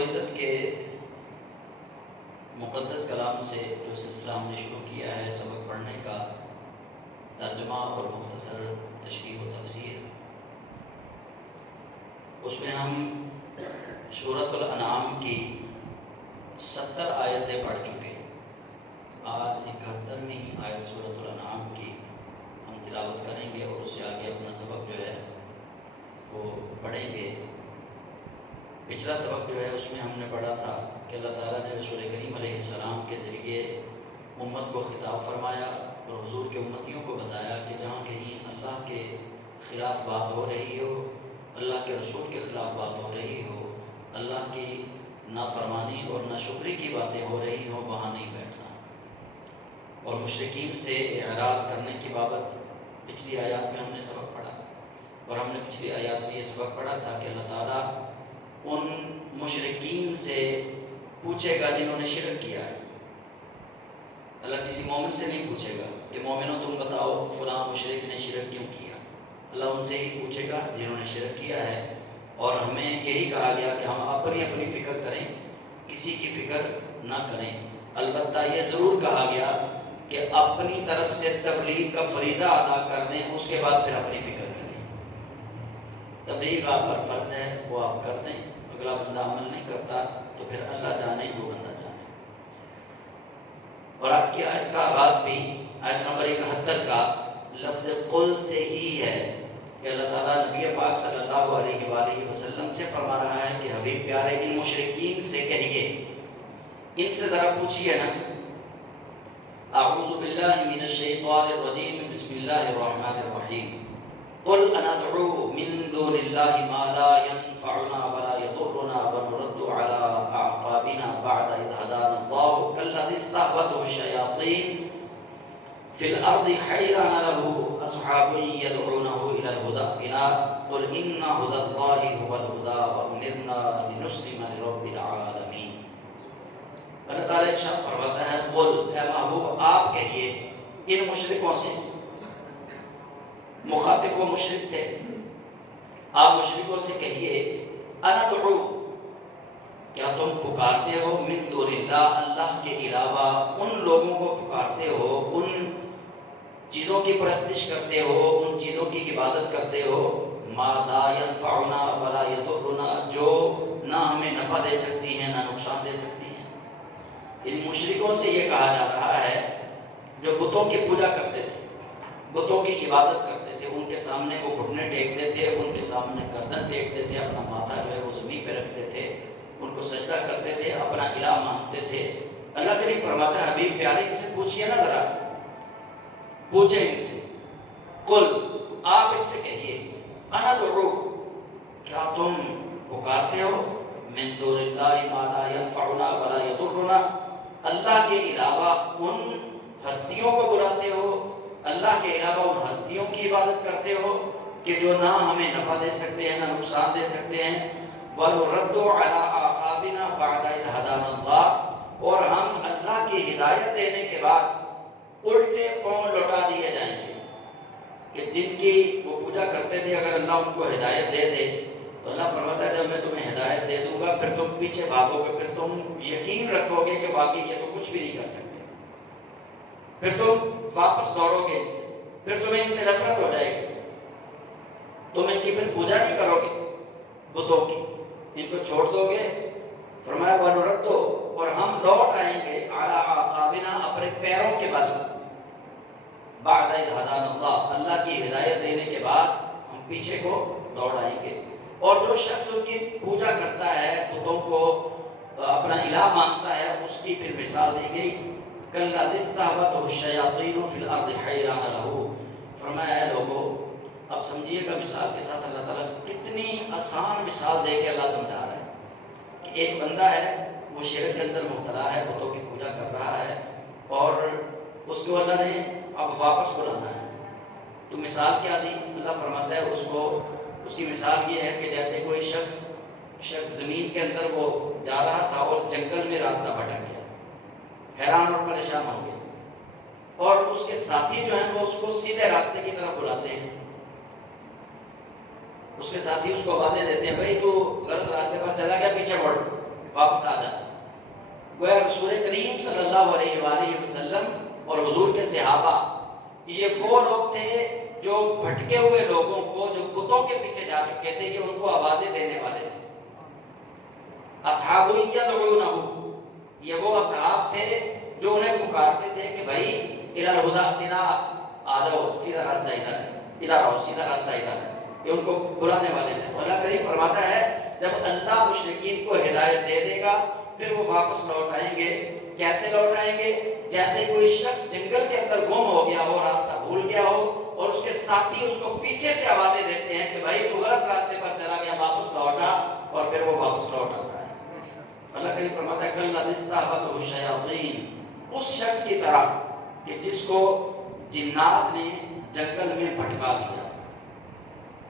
العزت کے مقدس کلام سے جو سلسلہ ہم نے شروع کیا ہے سبق پڑھنے کا، ترجمہ اور مختصر تشریح و تفسیر، اس میں ہم سورۃ الانعام کی 70 آیتیں پڑھ چکے۔ آج 71ویں آیت سورۃ الانعام کی ہم تلاوت کریں گے اور اس سے آگے اپنا سبق جو ہے وہ پڑھیں گے۔ پچھلا سبق جو ہے اس میں ہم نے پڑھا تھا کہ اللہ تعالیٰ نے رسول کریم علیہ السلام کے ذریعے امت کو خطاب فرمایا اور حضور کے امتیوں کو بتایا کہ جہاں کہیں اللہ کے خلاف بات ہو رہی ہو، اللہ کے رسول کے خلاف بات ہو رہی ہو، اللہ کی نافرمانی اور ناشکری کی باتیں ہو رہی ہوں، وہاں نہیں بیٹھنا۔ اور مشرکین سے اعراض کرنے کی بابت پچھلی آیات میں ہم نے سبق پڑھا، اور ہم نے پچھلی آیات میں یہ سبق پڑھا تھا کہ اللہ تعالیٰ ان مشرکین سے پوچھے گا جنہوں نے شرک کیا ہے۔ اللہ کسی مومن سے نہیں پوچھے گا کہ مومنوں تم بتاؤ فلاں مشرک نے شرک کیوں کیا۔ اللہ ان سے ہی پوچھے گا جنہوں نے شرک کیا ہے، اور ہمیں یہی کہا گیا کہ ہم اپنی اپنی فکر کریں، کسی کی فکر نہ کریں۔ البتہ یہ ضرور کہا گیا کہ اپنی طرف سے تبلیغ کا فریضہ ادا کر دیں، اس کے بعد پھر اپنی فکر کریں۔ تبلیغ آپ پر فرض ہے، وہ آپ کر دیں، اگلا بندہ عمل نہیں کرتا تو پھر اللہ جانے وہ بندہ جانے۔ اور آج کی آیت کا آغاز بھی آیت نمبر 71 کا لفظ قل سے ہی ہے کہ اللہ تعالیٰ نبی پاک صلی اللہ علیہ وآلہ وسلم سے فرما رہا ہے کہ حبیب پیارے ان مشرکین سے کہیے، ان سے ذرا پوچھئے نا۔ اعوذ باللہ من الشیطان الرجیم، بسم اللہ الرحمن الرحیم۔ قل اندعو من دون اللہ ما لا ينفعنا ولا يضرنا ونرد على اعقابنا بعد اذ هدانا الله كالذي استهوته الشياطين في الارض حيران له اصحاب يدعونه الى الهدى ائتنا قل ان هدى الله هو الهدى وامرنا لنسلم لرب العالمين۔ اللہ تعالیٰ ارشاد فرماتا ہے قل، اے محبوب آپ کہیے ان مشرکوں سے، مخاطب وہ مشرک تھے، آپ مشرکوں سے کہیے اندعو، کیا تم پکارتے ہو من دون اللہ، اللہ کے علاوہ ان لوگوں کو پکارتے ہو، ان چیزوں کی پرستش کرتے ہو، ان چیزوں کی عبادت کرتے ہو، ما لا ينفعنا ولا يضرنا، جو نہ ہمیں نفع دے سکتی ہیں نہ نقصان دے سکتی ہیں۔ ان مشرکوں سے یہ کہا جا رہا ہے جو بتوں کی پوجا کرتے تھے، بتوں کی عبادت کرتے تھے، ان کے سامنے وہ گھٹنے ٹیکتے تھے، ان کے سامنے گردن ٹیکتے تھے، اپنا ماتھا جو ہے وہ زمین پہ رکھتے تھے، ان کو سجدہ کرتے تھے، اپنا الہ مانتے تھے۔ اللہ کریم فرماتا ہے حبیب پیارے ان سے پوچھئے نا، ذرا پوچھیں ان سے، قل آپ ان سے کہیے اندعو، کیا تم پکارتے ہو من دون اللہ ما لا ينفعنا ولا يضرنا، اللہ کے علاوہ ان ہستیوں کو بلاتے ہو، اللہ کے علاوہ ان ہستیوں کی عبادت کرتے ہو کہ جو نہ ہمیں نفع دے سکتے ہیں نہ نقصان دے سکتے ہیں۔ وَنُرَدُّ عَلَىٰ أَعْقَابِنَا بَعْدَ إِذْ هَدَانَا اللَّهُ، اور ہم اللہ کی ہدایت دینے کے بعد الٹے پاؤں لوٹا دیے جائیں گے کہ جن کی وہ پوجا کرتے تھے اگر اللہ ان کو ہدایت دے دے تو اللہ فرماتا ہے جب میں تمہیں ہدایت دے دوں گا پھر تم پیچھے بھاگو گے، پھر تم یقین رکھو گے کہ واقعی یہ تو کچھ بھی نہیں کر سکتے، پھر تم واپس دوڑو گے ان سے، پھر تمہیں ان سے نفرت ہو جائے گی، تم ان کی پھر پوجا نہیں کرو گے بتوں کی، ان کو چھوڑ دو گے۔ فرمایا وَنُرَدُّ، اور ہم لوٹ آئیں گے عَلَىٰ أَعْقَابِنَا، اپنے پیروں کے بل، بعد اذ ہدانا اللہ، اللہ کی ہدایت دینے کے بعد ہم پیچھے کو دوڑ آئیں گے۔ اور جو شخص ان کی پوجا کرتا ہے، بتوں کو اپنا الہ مانتا ہے، اس کی پھر مثال دی گئی کالذی استہوته الشیاطین فی الارض حیران لہ۔ فرمایا ہے لوگوں، اب سمجھیے گا مثال کے ساتھ اللہ تعالیٰ کتنی آسان مثال دے کے اللہ سمجھا رہا ہے کہ ایک بندہ ہے وہ شرک کے اندر مبتلا ہے، بتوں کی پوجا کر رہا ہے، اور اس کو اللہ نے اب واپس بلانا ہے، تو مثال کیا دی؟ اللہ فرماتا ہے اس کی مثال یہ ہے کہ جیسے کوئی شخص زمین کے اندر وہ جا رہا تھا اور جنگل میں راستہ بھٹک گیا، حیران اور پریشان ہو گیا، اور اس کے ساتھی جو ہیں وہ اس کو سیدھے راستے کی طرف بلاتے ہیں، اس کے ساتھی اس کو آوازیں دیتے ہیں بھائی تو غلط راستے پر چلا گیا، پیچھے بڑھ۔ واپس آ جاتے. گویا رسول کریم صلی اللہ علیہ وآلہ وسلم اور حضور کے صحابہ یہ وہ لوگ تھے جو بھٹکے ہوئے لوگوں کو، جو بتوں کے پیچھے جا چکے تھے، یہ ان کو آوازیں دینے والے تھے. اصحاب یدعونہ، یہ وہ اصحاب تھے جو انہیں پکارتے تھے کہ بھائی الی الہدی اتنا، آ جاؤ، سیدھا راستہ ادھر ہے، ادھر آؤ، سیدھا راستہ ادھر ہے. یہ ان کو بلانے والے تھے. اللہ کریم فرماتا ہے جب اللہ مشرکین کو ہدایت دے دے گا پھر وہ واپس لوٹ آئیں گے. کیسے لوٹ آئیں گے؟ جیسے کوئی شخص جنگل کے اندر گم ہو گیا ہو، راستہ بھول گیا ہو، اور اس کے ساتھی اس کو پیچھے سے آوازیں دیتے ہیں کہ بھائی تو غلط راستے پر چلا گیا، واپس لوٹا، اور پھر وہ واپس لوٹ آتا ہے. اللہ کریم فرماتا ہے کالذی استہوتہ الشیاطین، اس شخص کی طرح کہ جس کو جنات نے جنگل میں بھٹکا دیا.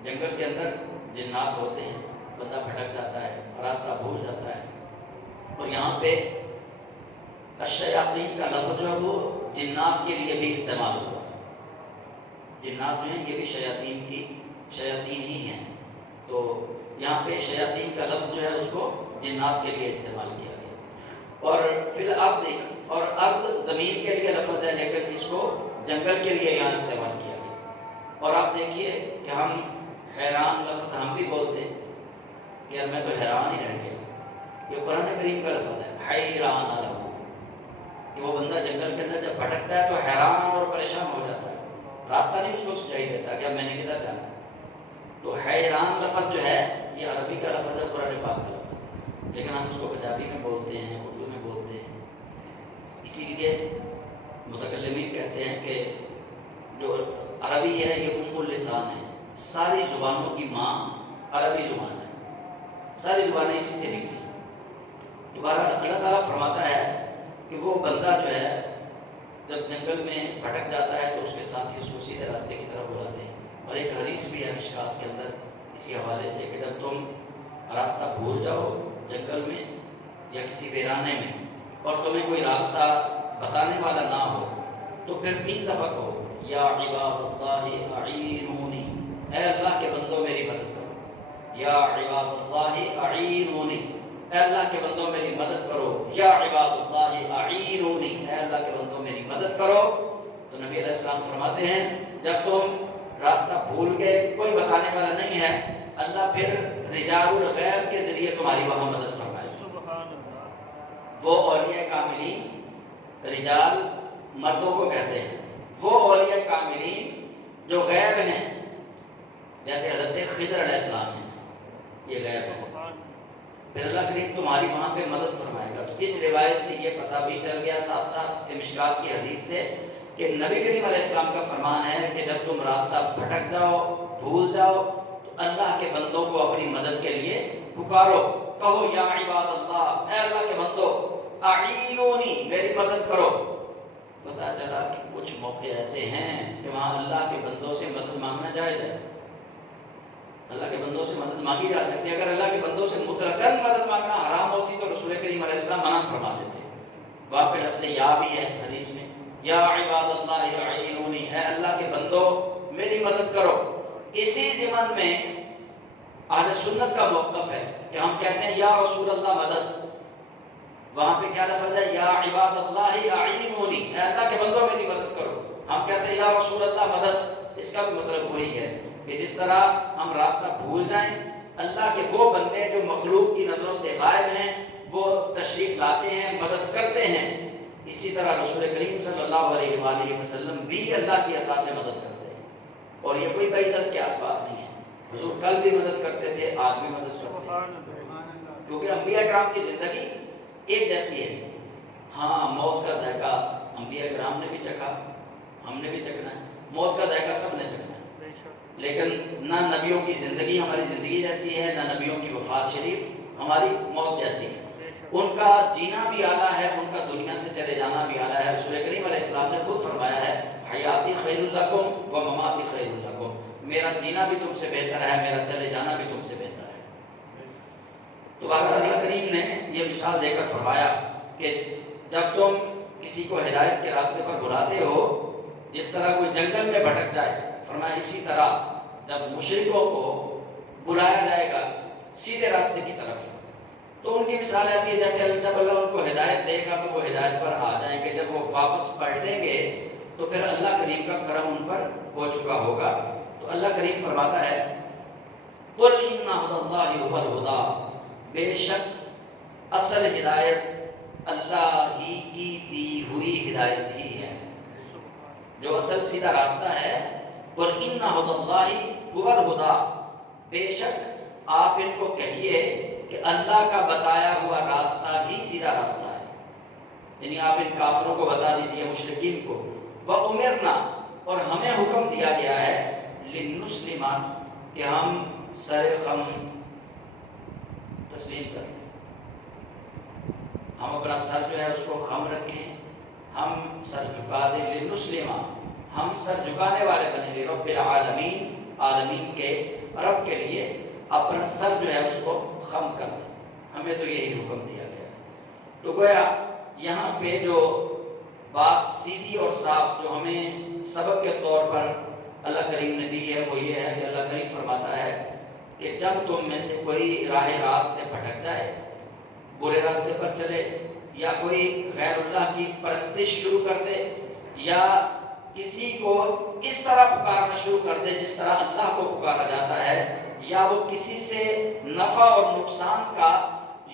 جنگل کے اندر جنات ہوتے ہیں، بندہ بھٹک جاتا ہے، راستہ بھول جاتا ہے. اور یہاں پہ الشیاطین کا لفظ جو ہے وہ جنات کے لیے بھی استعمال ہوا. جنات جو ہیں یہ بھی شیاطین ہی ہیں. تو یہاں پہ شیاطین کا لفظ جو ہے اس کو جنات کے لیے استعمال کیا گیا. اور فی الارض، اور ارض زمین کے لیے لفظ ہے، لیکن اس کو جنگل کے لیے یہاں استعمال کیا گیا. اور آپ دیکھیے کہ ہم حیران لفظ ہم بھی بولتے ہیں کہ یار میں تو حیران ہی رہ گیا. یہ قرآن کریم کا لفظ ہے حیران لہ، کہ وہ بندہ جنگل کے اندر جب بھٹکتا ہے تو حیران اور پریشان ہو جاتا ہے، راستہ نہیں اس کو سجائی دیتا کہ اب میں نے کدھر جانا ہے. تو حیران لفظ جو ہے یہ عربی کا لفظ ہے، قرآن پاک کا لفظ ہے، لیکن ہم اس کو پنجابی میں بولتے ہیں، اردو میں بولتے ہیں. اسی لیے متکلمین کہتے ہیں کہ جو عربی ہے یہ ام اللسان ہے، ساری زبانوں کی ماں عربی زبان ہے، ساری زبانیں اسی سے نکلی. دوبارہ اللہ تعالیٰ فرماتا ہے کہ وہ بندہ جو ہے جب جنگل میں بھٹک جاتا ہے تو اس کے ساتھی اس کو سیدھے راستے کی طرف بلاتے ہیں. اور ایک حدیث بھی ہے مشکات کے اندر اسی حوالے سے کہ جب تم راستہ بھول جاؤ جنگل میں یا کسی ویرانے میں اور تمہیں کوئی راستہ بتانے والا نہ ہو تو پھر 3 دفعہ کہو یا عباد اللہ اعینونی، اے اللہ کے بندوں میری مدد کرو. یا عباد اللہ اعینونی، اے اللہ کے بندوں میری مدد کرو. یا عباد اللہ اعینونی، اے اللہ کے بندوں میری مدد کرو. تو نبی علیہ السلام فرماتے ہیں جب تم راستہ بھول گئے، کوئی بتانے والا نہیں ہے، اللہ پھر رجال الغیب کے ذریعے تمہاری وہاں مدد فرمائے. وہ اولیاء کاملین، رجال مردوں کو کہتے ہیں، وہ اولیاء کاملین جو غیب ہیں، جیسے حضرت خضر علیہ السلام ہیں، یہ غیب ہے. پھر اللہ کریم تمہاری وہاں پہ مدد فرمائے گا. تو اس روایت سے یہ پتہ بھی چل گیا ساتھ ساتھ کہ مشکات کی حدیث سے کہ نبی کریم علیہ السلام کا فرمان ہے کہ جب تم راستہ بھٹک جاؤ، بھول جاؤ، تو اللہ کے بندوں کو اپنی مدد کے لیے پکارو. کہو یا عباد اللہ، اے اللہ کے بندو، اعینونی، میری مدد کرو. پتہ چلا کہ کچھ موقع ایسے ہیں کہ وہاں اللہ کے بندوں سے مدد مانگنا جائز ہے. اللہ کے بندوں سے مدد مانگی جا سکتی ہے. اگر اللہ کے بندوں سے مطلقاً مدد مانگنا حرام ہوتی تو رسول کریم علیہ السلام منع فرما دیتے. وہاں پہ لفظ یا بھی ہے حدیث میں، یا عباد اللہ اعینونی، اے اللہ کے بندو میری مدد کرو. اسی ضمن میں اہل سنت کا موقف ہے کہ ہم کہتے ہیں یا رسول اللہ مدد. وہاں پہ کیا لفظ ہے؟ یا عباد اللہ اعینونی، اے اللہ کے بندو میری مدد کرو. ہم کہتے ہیں یا رسول اللہ مدد. اس کا بھی مطلب وہی ہے کہ جس طرح ہم راستہ بھول جائیں، اللہ کے وہ بندے جو مخلوق کی نظروں سے غائب ہیں وہ تشریف لاتے ہیں، مدد کرتے ہیں، اسی طرح رسول کریم صلی اللہ علیہ وآلہ وسلم بھی اللہ کی عطا سے مدد کرتے ہیں. اور یہ کوئی بعیدت کے آسباب نہیں ہے. حضور کل بھی مدد کرتے تھے، آج بھی مدد کرتے ہیں، کیونکہ انبیاء کرام کی زندگی ایک جیسی ہے. ہاں موت کا ذائقہ انبیاء کرام نے بھی چکھا، ہم نے بھی چکھنا ہے، موت کا ذائقہ سب نے چکھنا ہے. لیکن نہ نبیوں کی زندگی ہماری زندگی جیسی ہے، نہ نبیوں کی وفات شریف ہماری موت جیسی ہے. ان کا جینا بھی اعلیٰ ہے، ان کا دنیا سے چلے جانا بھی اعلیٰ ہے. رسول کریم علیہ السلام نے خود فرمایا ہے حیاتی خیر لکم و مماتی خیر لکم، میرا جینا بھی تم سے بہتر ہے، میرا چلے جانا بھی تم سے بہتر ہے. تو بہرحال اللہ کریم نے یہ مثال دے کر فرمایا کہ جب تم کسی کو ہدایت کے راستے پر بلاتے ہو، جس طرح کوئی جنگل میں بھٹک جائے، فرمایا اسی طرح جب مشرکوں کو بلایا جائے گا سیدھے راستے کی طرف تو ان کی مثال ایسی ہے جیسے جب اللہ ان کو ہدایت دے گا تو وہ ہدایت پر آ جائیں گے، جب وہ واپس پلٹیں گے تو پھر اللہ کریم کا کرم ان پر ہو چکا ہوگا۔ تو اللہ کریم فرماتا ہے قُلْ إِنَّ هُدَى اللَّهِ هُوَ الْهُدَى، بے شک اصل ہدایت اللہ ہی کی دی ہوئی ہدایت ہی ہے، جو اصل سیدھا راستہ ہے۔ قُلْ إِنَّ هُدَى اللَّهِ هُوَ الْهُدَى، بے شک آپ ان کو کہیے کہ اللہ کا بتایا ہوا راستہ ہی سیدھا راستہ ہے، یعنی آپ ان کافروں کو بتا دیجئے، مشرکین کو، وَأُمِرْنَا، اور ہمیں حکم دیا گیا ہے، لِنُسْلِمَ، کہ ہم سر خم تسلیم کر لیں، ہم اپنا سر جو ہے اس کو خم رکھیں، ہم سر جھکا دیں، لِنُسْلِمَ، ہم سر جھکانے والے بنے، لِرَبِّ العالمین، عالمین کے رب کے لیے اپنا سر جو ہے اس کو خم کر دیں، ہمیں تو یہی حکم دیا گیا ہے۔ تو گویا یہاں پہ جو بات سیدھی اور صاف جو ہمیں سبق کے طور پر اللہ کریم نے دی ہے وہ یہ ہے کہ اللہ کریم فرماتا ہے کہ جب تم میں سے کوئی راہ راست سے بھٹک جائے، برے راستے پر چلے، یا کوئی غیر اللہ کی پرستش شروع کر دے، یا کسی کو اس طرح پکارنا شروع کر دے جس طرح اللہ کو پکارا جاتا ہے، یا وہ کسی سے نفع اور نقصان کا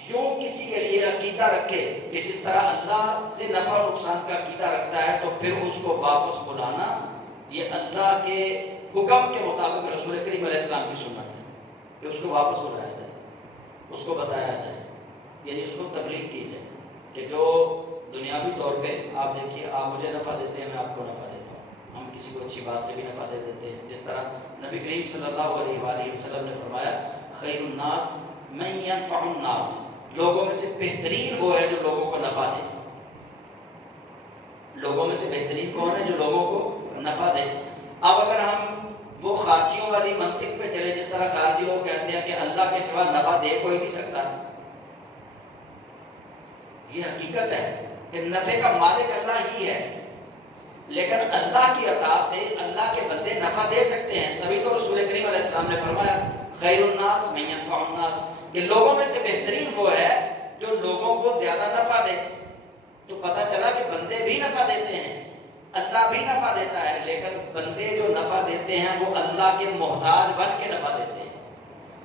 یوں کسی کے لیے عقیدہ رکھے کہ جس طرح اللہ سے نفع اور نقصان کا عقیدہ رکھتا ہے، تو پھر اس کو واپس بلانا یہ اللہ کے حکم کے مطابق رسول کریم علیہ السلام کی سنت ہے کہ اس کو واپس بلایا جائے، اس کو بتایا جائے، یعنی اس کو تبلیغ کی جائے کہ جو دنیاوی طور پہ آپ دیکھیے، آپ مجھے نفع دیتے ہیں، میں آپ کو نفع دیتا ہوں، ہم کسی کو اچھی بات سے بھی نفع دے دیتے ہیں، جس طرح نبی کریم صلی اللہ علیہ وآلہ وسلم نے فرمایا خیر الناس من ينفع الناس، لوگوں میں سے بہترین وہ ہے جو لوگوں کو نفع دے، لوگوں میں سے بہترین کون ہے جو لوگوں کو نفع دے۔ اب اگر ہم وہ خارجیوں والی منطق پہ چلے جس طرح خارجی لوگ کہتے ہیں کہ اللہ کے سوا نفع دے کوئی نہیں سکتا، یہ حقیقت ہے کہ نفع کا مالک اللہ ہی ہے، لیکن اللہ کی عطا سے اللہ کے بندے نفع دے سکتے ہیں، تبھی تو رسول کریم علیہ السلام نے فرمایا خیر الناس من ينفع الناس، کہ لوگوں میں سے بہترین وہ ہے جو لوگوں کو زیادہ نفع دے۔ تو پتہ چلا کہ بندے بھی نفع دیتے ہیں، اللہ بھی نفع دیتا ہے، لیکن بندے جو نفع دیتے ہیں وہ اللہ کے محتاج بن کے نفع دیتے ہیں۔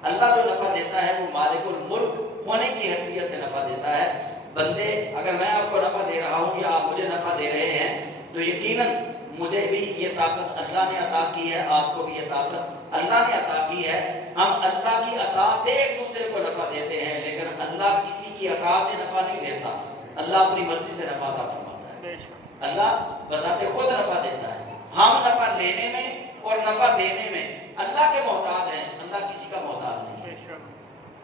اللہ جو نفع دیتا ہے وہ مالک الملک ہونے کی حیثیت سے نفع دیتا ہے۔ بندے، اگر میں آپ کو نفع دے رہا ہوں یا آپ مجھے نفع دے رہے ہیں تو یقیناً مجھے بھی یہ طاقت اللہ نے عطا کی ہے، آپ کو بھی یہ طاقت اللہ نے عطا کی ہے، ہم اللہ کی عطا سے ایک دوسرے کو نفع دیتے ہیں، لیکن اللہ کسی کی عطا سے نفع نہیں دیتا، اللہ اپنی مرضی سے نفع عطا فرماتا ہے، اللہ بذات خود نفع دیتا ہے، ہم نفع لینے میں اور نفع دینے میں اللہ کے محتاج ہیں، اللہ کسی کا محتاج نہیں ہے،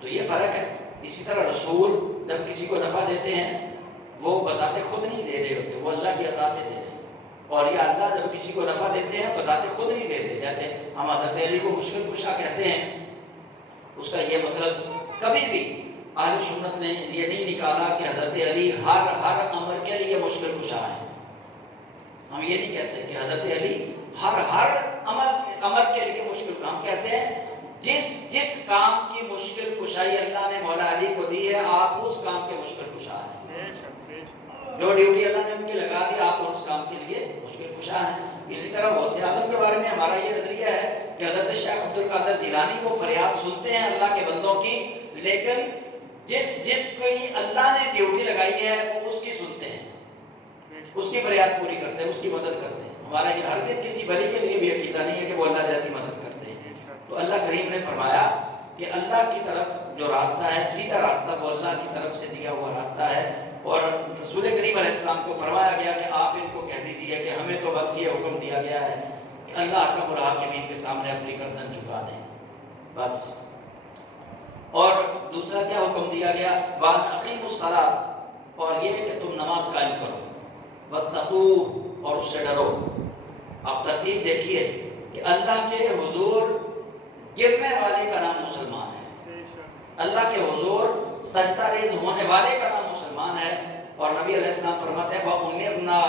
تو یہ فرق ہے۔ اسی طرح رسول جب کسی کو نفع دیتے ہیں وہ بذات خود نہیں دے رہے ہوتے، وہ اللہ کی عطا سے دے رہے ہیں، اور یہ اللہ جب کسی کو نفع دیتے ہیں بذات خود نہیں دیتے، جیسے ہم حضرت علی کو مشکل کشا کہتے ہیں، اس کا یہ مطلب کبھی بھی اہل سنت نے یہ نہیں نکالا کہ حضرت علی ہر امر کے لیے مشکل کشا ہے، ہم یہ نہیں کہتے کہ حضرت علی ہر امر کے لیے مشکل، ہم کہتے ہیں جس کام کی مشکل کشائی اللہ نے مولا علی کو دی ہے آپ اس کام کے مشکل کشا ہیں، جو ڈیوٹی اللہ نے ان کی لگا دی آپ اس کام کے لیے مشکل کشا ہیں۔ اسی طرح غوث اعظم کے بارے میں ہمارا یہ نظریہ ہے کہ حضرت شیخ عبد القادر جیلانی کو فریاد سنتے ہیں اللہ کے بندوں کی، لیکن جس کوئی اللہ نے ڈیوٹی لگائی ہے وہ اس کی سنتے ہیں، اس کی فریاد پوری کرتے ہیں، اس کی مدد کرتے ہیں۔ ہمارا یہ ہرگز کسی ولی کے لیے بھی عقیدہ نہیں ہے کہ وہ اللہ جیسی مدد کرتے ہیں۔ تو اللہ کریم نے فرمایا کہ اللہ کی طرف جو راستہ ہے سیدھا راستہ وہ اللہ کی طرف سے دیا ہوا راستہ ہے، اور رسول کریم علیہ السلام کو فرمایا گیا کہ آپ ان کو کہہ دیجئے کہ ہمیں تو بس یہ حکم دیا گیا ہے کہ اللہ اکرم الحاکمین کے سامنے اپنی گردن جھکا دیں بس۔ اور دوسرا کیا حکم دیا گیا؟ وَأَنْ أَقِيمُوا الصَّلَاةَ، اور یہ کہ تم نماز قائم کرو، وَاتَّقُوهُ، اور اس سے ڈرو۔ اب ترتیب دیکھیے کہ اللہ کے حضور گرنے والے کا نام مسلمان ہے، اللہ کے حضور سجدہ ریز ہونے والے کا نام مسلمان ہے، اور نبی علیہ السلام فرماتے ہیں وَأُمِرْنَا،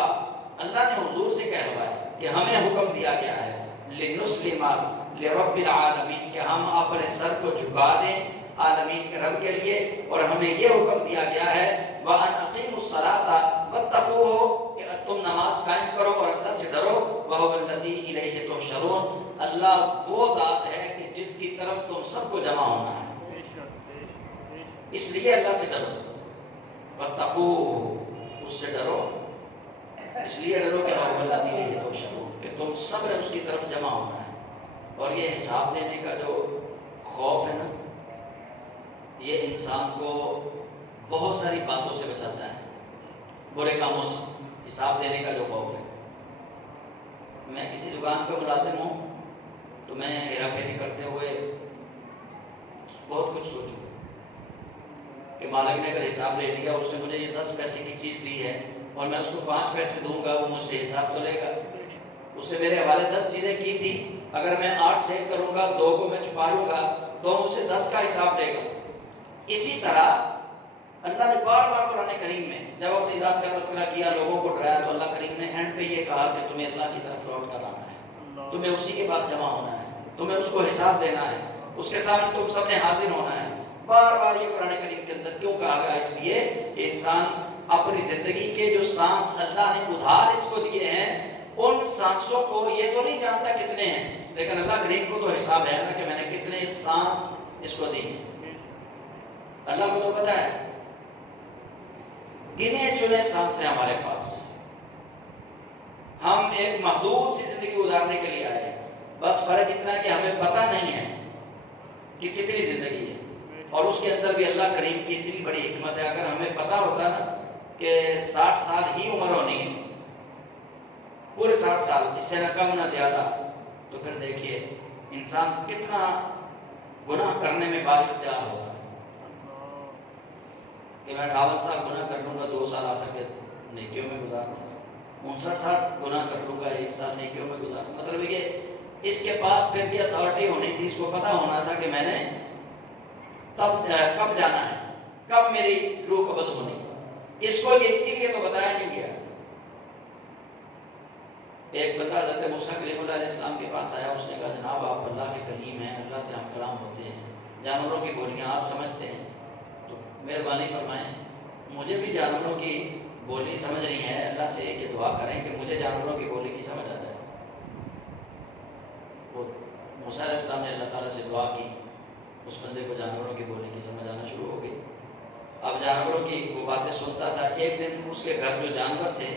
اللہ نے حضور سے کہلوایا کہ ہمیں حکم دیا گیا ہے لِنُسْلِمَ لِرَبِّ الْعَالَمِينَ، کہ ہم اپنے سر کو جھکا دیں عالمین کے رب کے لیے، اور ہمیں یہ حکم دیا گیا ہے وَأَنْ أَقِيمُوا الصَّلَاةَ وَاتَّقُوهُ کہ تم نماز قائم کرو اور اللہ سے ڈرو، وَهُوَ الَّذِي إِلَيْهِ تُحْشَرُونَ اللہ وہ ذات ہے کہ جس کی طرف تم سب کو جمع ہونا ہے، اس لیے اللہ سے ڈرو، وَاتَّقُوهُ اس سے ڈرو، اس لیے ڈرو کہ وَهُوَ الَّذِي إِلَيْهِ تُحْشَرُونَ کہ تم سب نے اس کی طرف جمع ہونا ہے۔ اور یہ حساب دینے کا جو خوف ہے نا، یہ انسان کو بہت ساری باتوں سے بچاتا ہے، برے کاموں سے، حساب دینے کا جو خوف ہے۔ میں کسی دکان پہ ملازم ہوں تو میں ہیرا پھیری کرتے ہوئے بہت کچھ سوچوں کہ مالک نے اگر حساب لے لیا، اس نے مجھے یہ 10 پیسے کی چیز دی ہے اور میں اس کو 5 پیسے دوں گا، وہ مجھ سے حساب تو لے گا۔ اس نے میرے حوالے 10 چیزیں کی تھی، اگر میں 8 سیل کروں گا، 2 کو میں چھپا لوں گا تو مجھ سے 10 کا حساب لے گا۔ اسی طرح اللہ نے بار بار قرآن کریم میں جب اپنی ذات کا تذکرہ کیا، لوگوں کو ڈرایا، تو اللہ کریم نے اینڈ پہ یہ کہا کہ تمہیں اللہ کی طرف لوٹ کر آنا ہے، تمہیں اسی کے پاس جمع ہونا ہے، تمہیں اس کو حساب دینا ہے، اس کے سامنے تم سب نے حاضر ہونا ہے۔ بار بار یہ قرآن کریم کے اندر کیوں کہا گیا؟ اس لیے کہ انسان اپنی زندگی کے جو سانس اللہ نے ادھار اس کو دیے ہیں، ان سانسوں کو یہ تو نہیں جانتا کتنے ہیں، لیکن اللہ کریم کو تو حساب ہے نا کہ میں نے کتنے سانس اس کو دی، اللہ کو تو پتا ہے۔ گنے چنے سانس ہیں ہمارے پاس، ہم ایک محدود سی زندگی گزارنے کے لیے آئے ہیں، بس فرق اتنا ہے کہ ہمیں پتہ نہیں ہے کہ کتنی زندگی ہے، اور اس کے اندر بھی اللہ کریم کی اتنی بڑی حکمت ہے۔ اگر ہمیں پتہ ہوتا نا کہ 60 سال ہی عمر ہونی ہے، پورے 60 سال، اس سے نہ کم نہ زیادہ، تو پھر دیکھیے انسان کتنا گناہ کرنے میں بااختیار ہوتا ہے کہ میں 58 سال گناہ کر لوں گا، 2 سال آخر کے نیکیوں میں گزار لوں گا، 59 سال گناہ کر لوں گا، 1 سال نیکیوں میں گزار لوں گا۔ مطلب یہ اس کے پاس پھر یہ اتھارٹی ہونی تھی، اس کو پتہ ہونا تھا کہ میں نے کب جانا ہے، کب میری روح قبض ہونی، اس کو یہ اسی لیے تو بتایا نہیں گیا۔ ایک بندہ حضرت موسیٰ کلیم اللہ علیہ السلام کے پاس آیا، اس نے کہا جناب آپ اللہ کے کلیم ہیں، اللہ سے ہم کلام ہوتے ہیں، جانوروں کی بولیاں آپ سمجھتے ہیں، تو مہربانی فرمائیں مجھے بھی جانوروں کی بولی سمجھ نہیں ہے، اللہ سے یہ دعا کریں کہ مجھے جانوروں کی بولی کی سمجھ آ جائے۔ وہ موسیٰ علیہ السلام نے اللہ تعالیٰ سے دعا کی، اس بندے کو جانوروں کی بولی کی سمجھ آنا شروع ہو گئی۔ اب جانوروں کی وہ باتیں سنتا تھا۔ ایک دن اس کے گھر جو جانور تھے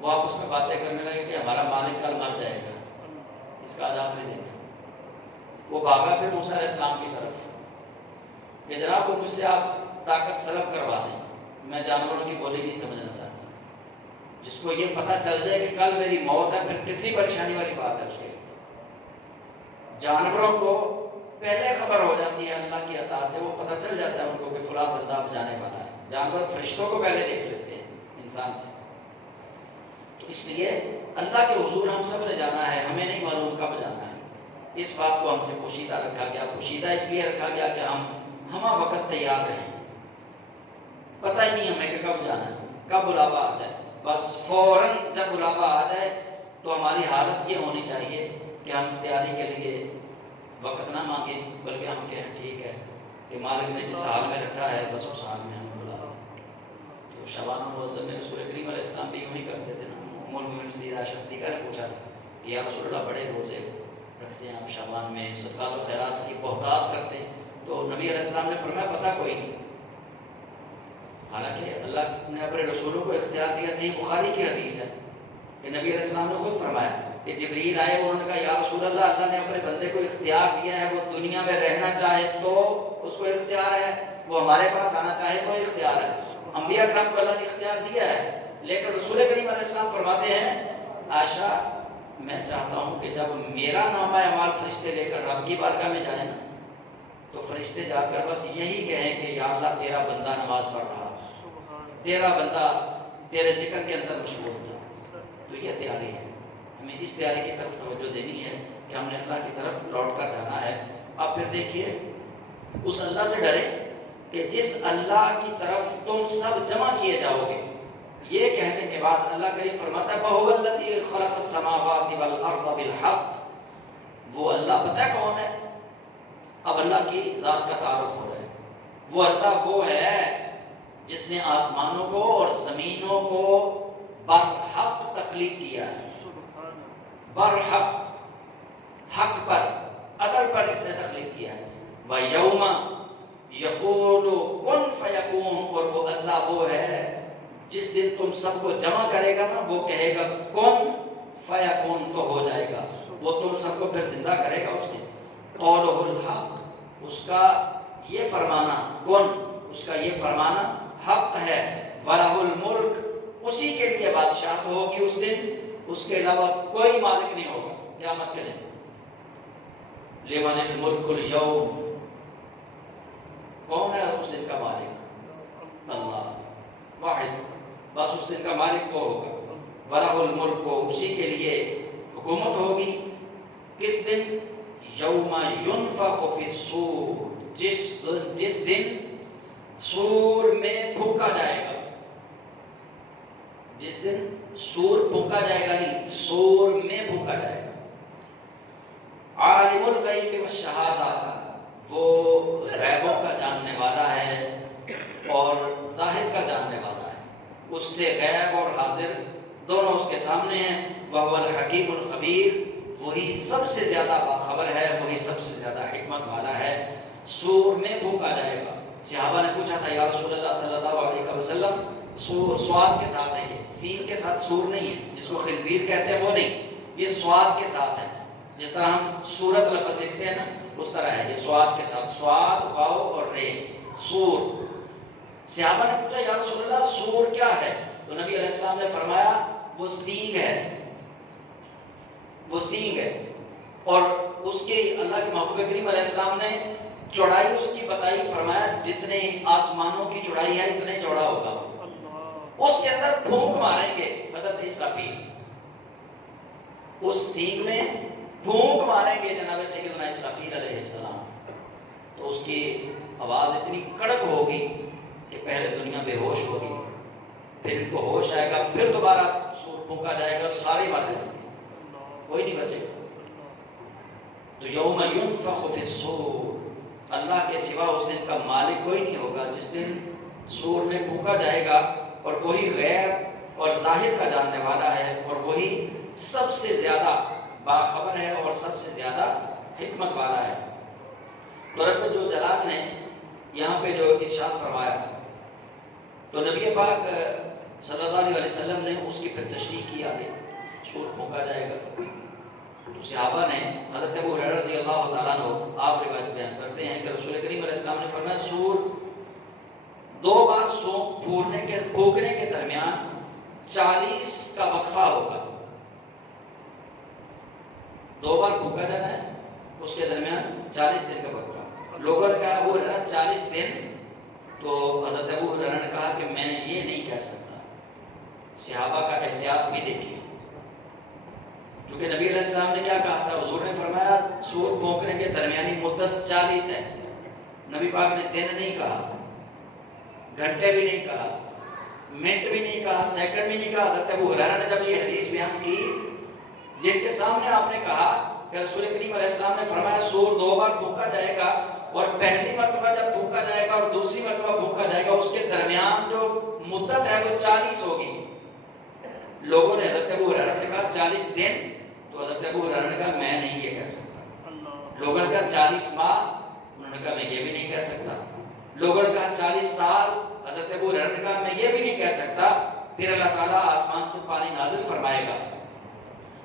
وہ آپس میں باتیں کرنے لگے کہ ہمارا مالک کل مر جائے گا، اس کا آج آخری دن ہے۔ وہ بھاگا پھر موسیٰ علیہ السلام کی طرف کہ جناب وہ مجھ سے آپ طاقت سلب کروا دیں، میں جانوروں کی بولی نہیں سمجھنا چاہتا۔ جس کو یہ پتہ چل جائے کہ کل میری موت ہے، پھر کتنی پریشانی والی بات ہے اس کے۔ جانوروں کو پہلے خبر ہو جاتی ہے اللہ کی عطا سے، وہ پتہ چل جاتا ہے ان کو کہ فلاں بندہ اب جانے والا ہے۔ جانور فرشتوں کو پہلے دیکھ لیتے ہیں انسان سے۔ تو اس لیے اللہ کے حضور ہم سب نے جانا ہے، ہمیں نہیں معلوم کب جانا ہے۔ اس بات کو ہم سے پوشیدہ رکھا گیا، پوشیدہ اس لیے رکھا گیا کہ ہم ہمہ وقت تیار رہیں۔ پتہ ہی نہیں ہمیں کہ کب جانا ہے، کب بلاوا آ جائے، بس فوراً جب بلاوا آ جائے تو ہماری حالت یہ ہونی چاہیے کہ ہم تیاری کے لیے وقت نہ مانگیں، بلکہ ہم کہیں ٹھیک ہے کہ مالک نے جس حال میں رکھا ہے بس اس حال میں ہمیں بلا۔ تو شعبان المعظم میں رسول کریم علیہ السلام بھی یوں ہی کرتے تھے نا۔ ام المؤمنین سیدہ شصدیقہ نے پوچھا تھا کہ یا رسول اللہ بڑے روزے رکھتے ہیں آپ شعبان میں، صدقات و خیرات کی بہتات کرتے ہیں، تو نبی علیہ السلام نے فرمایا پتہ کوئی نہیں۔ حالانکہ اللہ نے اپنے رسولوں کو اختیار دیا، صحیح بخاری کی حدیث ہے کہ نبی علیہ السلام نے خود فرمایا کہ جبریل آئے، انہوں نے کہا یا رسول اللہ، اللہ نے اپنے بندے کو اختیار دیا ہے، وہ دنیا میں رہنا چاہے تو اس کو اختیار ہے، وہ ہمارے پاس آنا چاہے تو اختیار ہے۔ انبیاء کرام کو اللہ نے اختیار دیا ہے، لیکن رسول کریم علیہ السلام فرماتے ہیں عائشہ میں چاہتا ہوں کہ جب میرا نامہ اعمال فرشتے لے کر رب کی بارگاہ میں جائیں نا، تو فرشتے جا کر بس یہی کہیں کہ یا اللہ تیرا بندہ نماز پڑھ رہا، تیرا بندہ تیرے ذکر کے اندر مشغول تھا۔ تو یہ تیاری ہے، ہمیں اس تیاری کی طرف توجہ دینی ہے کہ ہم نے اللہ کی طرف لوٹ کر جانا ہے۔ اب پھر دیکھیے اس اللہ سے ڈرے کہ جس اللہ کی طرف تم سب جمع کیے جاؤ گے۔ یہ کہنے کے بعد اللہ کریم فرماتا ہے وَهُوَ الَّذِي خَلَقَ السَّمَاوَاتِ وَالْأَرْضَ بِالْحَقِّ، وہ اللہ پتہ ہے کون ہے؟ اب اللہ کی ذات کا تعارف ہو رہا ہے۔ وہ اللہ وہ ہے جس نے آسمانوں کو اور زمینوں کو برحق تخلیق کیا ہے، برحق، حق پر، عدل پر اس نے تخلیق کیا ہے۔ وَيَوْمَ يَقُولُ كُن فَيَكُونُ، اور وہ اللہ وہ ہے جس دن تم سب کو جمع کرے گا نا، وہ کہے گا کن فیکون، تو ہو جائے گا، وہ تم سب کو پھر زندہ کرے گا اس دن۔ قولہ الحق، اس کا یہ فرمانا، کن، اس کا یہ فرمانا حق ہے۔ وَلَهُ الْمُلْک، اسی کے لیے بادشاہت ہوگی اس دن، اس کے علاوہ کوئی مالک نہیں ہوگا قیامت کے دن۔ لِمَنِ الْمُلْكُ الْيَوْمِ، کون ہے اس دن کا مالک؟ اللہ واحد، بس اس دن کا مالک وہ ہوگا۔ وَلَهُ الْمُلْكُ، اسی کے لیے حکومت ہوگی۔ کس دن؟ یوم ينفخ فی الصور، جس دن سور میں پھونکا جائے گا، جس دن سور پھونکا جائے گا، نہیں، سور میں پھونکا جائے گا۔ عالم الغیب والشہادہ، وہ غیبوں کا جاننے والا ہے اور ظاہر کا جاننے والا ہے، اس سے غیب اور حاضر دونوں اس کے سامنے ہیں۔ وَهُوَ الْحَكِيمُ الْخَبِيرُ، وہی سب سے زیادہ باخبر ہے، وہی سب سے زیادہ حکمت والا ہے۔ سور میں پھونکا جائے گا۔ صحابہ نے پوچھا تھا یا رسول اللہ صلی اللہ علیہ وسلم، سواد کے ساتھ ہے، یہ سین کے ساتھ سور نہیں ہے، جس کو خنزیر کہتے ہیں وہ نہیں، یہ سواد کے ساتھ ہے، جس طرح ہم سورت لفظ لکھتے ہیں نا اس طرح ہے، یہ سواد کے ساتھ، سواد، واو اور رے، سور۔ صحابہ نے پوچھا یا رسول اللہ سور کیا ہے؟ تو نبی علیہ السلام نے فرمایا وہ سینگ ہے، وہ سینگ ہے، اور اس کے اللہ کے محبوب کریم علیہ السلام نے چوڑائی اس کی بتائی، فرمایا جتنے آسمانوں کی چوڑائی ہے اتنے چوڑا ہوگا، اس کے اندر پھونک ماریں گے حضرت اسرافیل، اس سینگ میں پھونک ماریں گے جناب سیدنا اسرافیل علیہ السلام، تو اس کی آواز اتنی کڑک ہوگی کہ پہلے دنیا بے ہوش ہوگی، پھر ان کو ہوش آئے گا، پھر دوبارہ سور پھونکا جائے گا، سارے مر جائیں گے، کوئی نہیں بچے گا۔ تو یوم ینفخ فی الصور، اللہ کے سوا اس دن کا مالک کوئی نہیں ہوگا، جس دن سور میں پھونکا جائے گا، اور وہی غیب اور ظاہر کا جاننے والا ہے، اور وہی سب سے زیادہ باخبر ہے اور سب سے زیادہ حکمت والا ہے۔ تو رب ذوالجلال نے یہاں پہ جو ارشاد فرمایا، تو نبی پاک صلی اللہ علیہ وسلم نے اس کی پھر تشریح کی، آگے سور پھونکا جائے گا، تو صحابہ نے، حضرت ابو ہریرہ رضی اللہ تعالیٰ عنہ آپ روایت بیان کرتے ہیں کہ رسول کریم علیہ السلام نے فرمایا سور دو بار پھونکنے کے درمیان 40 کا وقفہ ہوگا، دو بار پھونکا جانا ہے، اس کے درمیان 40 دن کا وقفہ۔ لوگوں نے کہا ابو ہریرہ 40 دن، تو حضرت ابو ہریرہ نے کہا کہ میں یہ نہیں کہہ سکتا، صحابہ کا احتیاط بھی دیکھیے، کیونکہ نبی علیہ السلام نے کیا کہا تھا، حضور نے فرمایا سور پھونکنے کے درمیانی مدت 40 ہے، نبی پاک نے دن نہیں کہا، گھنٹے بھی نہیں کہا، منٹ بھی نہیں کہا، سیکنڈ بھی نہیں کہا۔ حضرت ابو ہریرہ نے جب یہ حدیث بیان کی، جن کے سامنے آپ نے کہا کہ رسول کریم علیہ السلام نے فرمایا سور 2 بار پھونکا جائے گا، اور پہلی مرتبہ جب پھونکا جائے گا اور دوسری مرتبہ پھونکا جائے گا، اس کے درمیان جو مدت ہے وہ 40 ہوگی۔ لوگوں نے حضرت ابو ہریرہ سے کہا 40 دن، تو حضرت ابو ہریرہ نے کہا میں نہیں یہ کہہ سکتا۔ لوگوں نے کہا 40 ماہ، انہوں نے کہا میں یہ بھی نہیں کہہ سکتا۔ لوگوں نے کہا 40 سال، حضرت ابو ہریرہ نے کہا میں یہ بھی نہیں کہہ سکتا۔ پھر اللہ تعالیٰ آسمان سے پانی نازل فرمائے گا،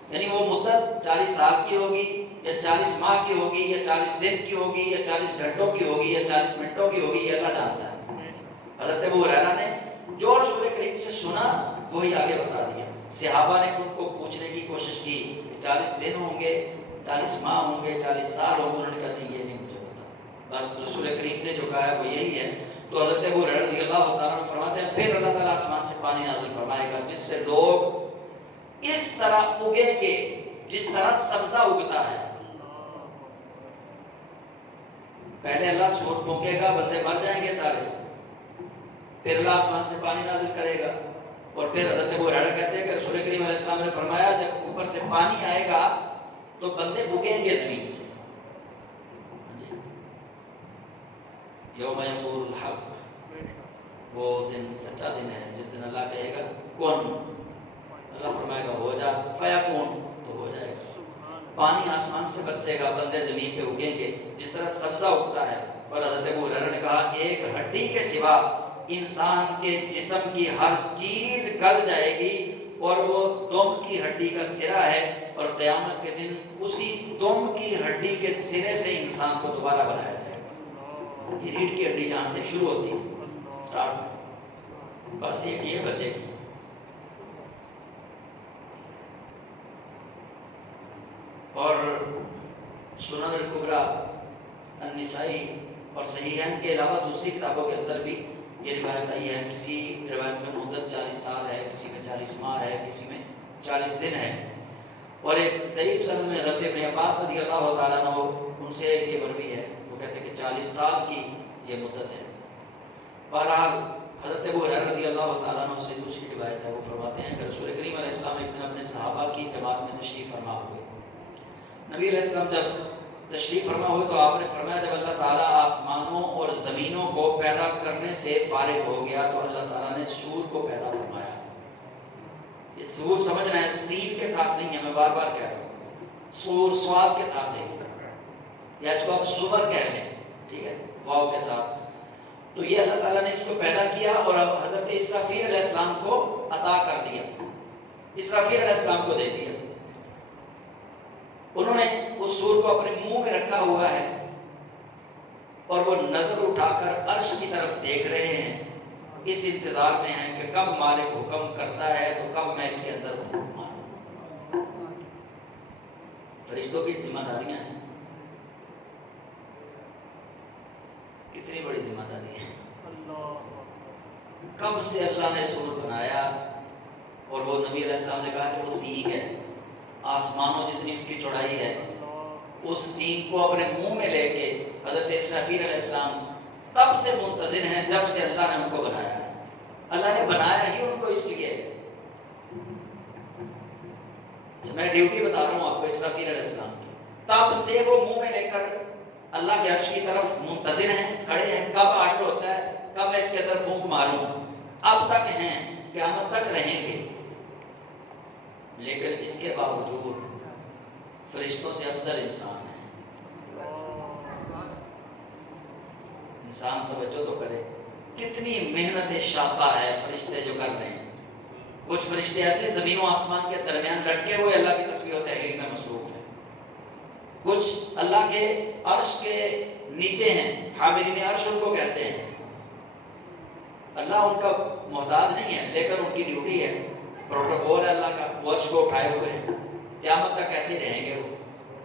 یعنی وہ مدت 40 سال کی ہوگی یا 40 ماہ کی ہوگی یا 40 دن کی ہوگی یا 40 گھنٹوں کی ہوگی یا 40 منٹوں کی ہوگی، یہ اللہ جانتا ہے۔ حضرت ابو ہریرہ نے جو رسول کریم سے سنا وہی آگے بتا دیا۔ صحابہ نے ان کو پوچھنے کی کوشش کی کہ 40 دن ہوں گے، 40 ماہ ہوں گے، 40 سال ہوں گے، انہوں نے کہا نہیں یہ نہیں مجھے پتا، بس رسول کریم نے جو کہا ہے وہ یہی ہے۔ تو حضرت ابو ہریرہ رضی اللہ تعالیٰ عنہ فرماتے ہیں پھر اللہ تعالیٰ آسمان سے پانی نازل فرمائے گا، جس سے لوگ اس طرح اگیں گے جس طرح سبزہ اگتا ہے۔ پہلے اللہ سور پھونکے گا، بندے مر جائیں گے سارے، پھر اللہ آسمان سے پانی نازل کرے گا، اور پھر حضرت ابو ہریرہ کہتے ہیں کہ رسول کریم علیہ السلام نے فرمایا جب اوپر سے پانی آئے گا تو بندے اگیں گے زمین سے، یوم یقول الحق، وہ دن سچا دن ہے جس دن اللہ کہے گا کون، اللہ فرمائے گا ہو جا، فیکون تو ہو جائے گا۔ پانی آسمان سے برسے گا، بندے زمین پہ اگیں گے جس طرح سبزہ اگتا ہے۔ اور حضرت ابو ہریرہ نے کہا ایک ہڈی کے سوا انسان کے جسم کی ہر چیز گل جائے گی، اور وہ دم کی ہڈی کا سرا ہے، اور قیامت کے دن اسی دم کی ہڈی کے سرے سے انسان کو دوبارہ بنایا جائے گا۔ یہ ریڑھ کی ہڈی جہاں سے شروع ہوتی ہے سٹارٹ، بس ایک یہ بچے گی۔ اور سنن الکبریٰ، النسائی اور صحیحین کے علاوہ دوسری کتابوں کے اندر بھی یہ روایت آئی ہے۔ کسی روایت میں مدت 40 سال ہے، کسی میں 40 ماہ ہے، کسی میں 40 دن ہے۔ اور ایک ضعیف سند میں حضرت ابن عباس رضی اللہ تعالیٰ عنہ ان سے یہ مروی ہے، وہ کہتے ہیں کہ 40 سال کی یہ مدت ہے۔ بہرحال حضرت ابو ہریرہ رضی اللہ تعالیٰ عنہ سے دوسری روایت ہے، وہ فرماتے ہیں کہ رسول کریم علیہ السلام ایک دن اپنے صحابہ کی جماعت میں تشریف فرما ہوئے۔ نبی علیہ السلام جب تشریف فرما ہوئے تو آپ نے فرمایا جب اللہ تعالیٰ آسمانوں اور زمینوں کو پیدا کرنے سے فارغ ہو گیا تو اللہ تعالیٰ نے سور کو پیدا فرمایا۔ یہ سور سمجھنا ہے، سین کے ساتھ نہیں ہے، میں بار بار کہہ رہا ہوں، سور سواد کے ساتھ ہے، یا اس کو آپ سور کہہ لیں، ٹھیک ہے، واو کے ساتھ۔ تو یہ اللہ تعالیٰ نے اس کو پیدا کیا اور اب حضرت اسرافیل علیہ السلام کو عطا کر دیا، اسرافیل علیہ السلام کو دے دیا۔ انہوں نے اس سور کو اپنے منہ میں رکھا ہوا ہے اور وہ نظر اٹھا کر عرش کی طرف دیکھ رہے ہیں، اس انتظار میں ہیں کہ کب مالک حکم کرتا ہے تو کب میں اس کے اندر حکم مانوں۔ فرشتوں کی ذمہ داریاں ہیں، کتنی بڑی ذمہ داری ہے۔ کب سے اللہ نے سور بنایا، اور وہ نبی علیہ السلام نے کہا کہ وہ سینگ ہے، آسمانوں جتنی اس کی چوڑائی ہے، اس سینگ کو اپنے منہ میں لے کے حضرت اسرافیل علیہ السلام تب سے منتظر ہیں جب سے اللہ نے ان کو بنایا ہے۔ اللہ نے بنایا ہی ان کو اس لیے، میں ڈیوٹی بتا رہا ہوں آپ کو اسرافیل علیہ السلام کی، تب سے وہ منہ میں لے کر اللہ کے عرش کی طرف منتظر ہیں، کھڑے ہیں، کب آرڈر ہوتا ہے، کب میں اس کے اندر پھونک ماروں، اب تک ہیں، قیامت تک رہیں گے۔ لیکن اس کے باوجود فرشتوں سے افضل انسان ہے۔ انسان توجہ تو کرے، کتنی محنت شاقہ ہے فرشتے جو کر رہے ہیں۔ کچھ فرشتے ایسے زمین و آسمان کے درمیان لٹکے ہوئے اللہ کی تسبیح و تحلیل میں مصروف ہیں، کچھ اللہ کے عرش کے نیچے ہیں، حاملین عرش ان کو کہتے ہیں۔ اللہ ان کا محتاج نہیں ہے، لیکن ان کی ڈیوٹی ہے، پروٹوکول ہے اللہ کا، وہ عرش کو اٹھائے ہوئے ہیں، قیامت تک ایسے رہیں گے وہ۔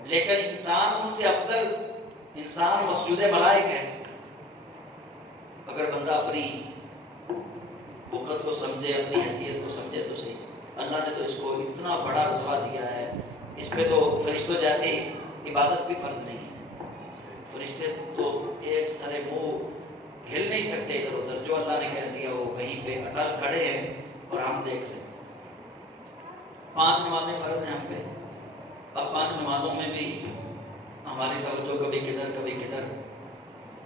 لیکن انسان ان سے افضل، انسان مسجود ملائک ہے۔ اگر بندہ اپنی وقت کو سمجھے، اپنی حیثیت کو سمجھے تو صحیح، اللہ نے تو اس کو اتنا بڑا رتبہ دیا ہے، اس پہ تو فرشتوں جیسی عبادت بھی فرض نہیں ہے۔ فرشتے تو ایک سرے منہ ہل نہیں سکتے ادھر ادھر، جو اللہ نے کہہ دیا وہ وہیں پہ اٹل کھڑے ہیں، اور ہم دیکھ لیں۔ 5 نمازیں فرض ہیں ہم پہ، اب 5 نمازوں میں بھی ہماری توجہ کبھی کدھر کبھی کدھر،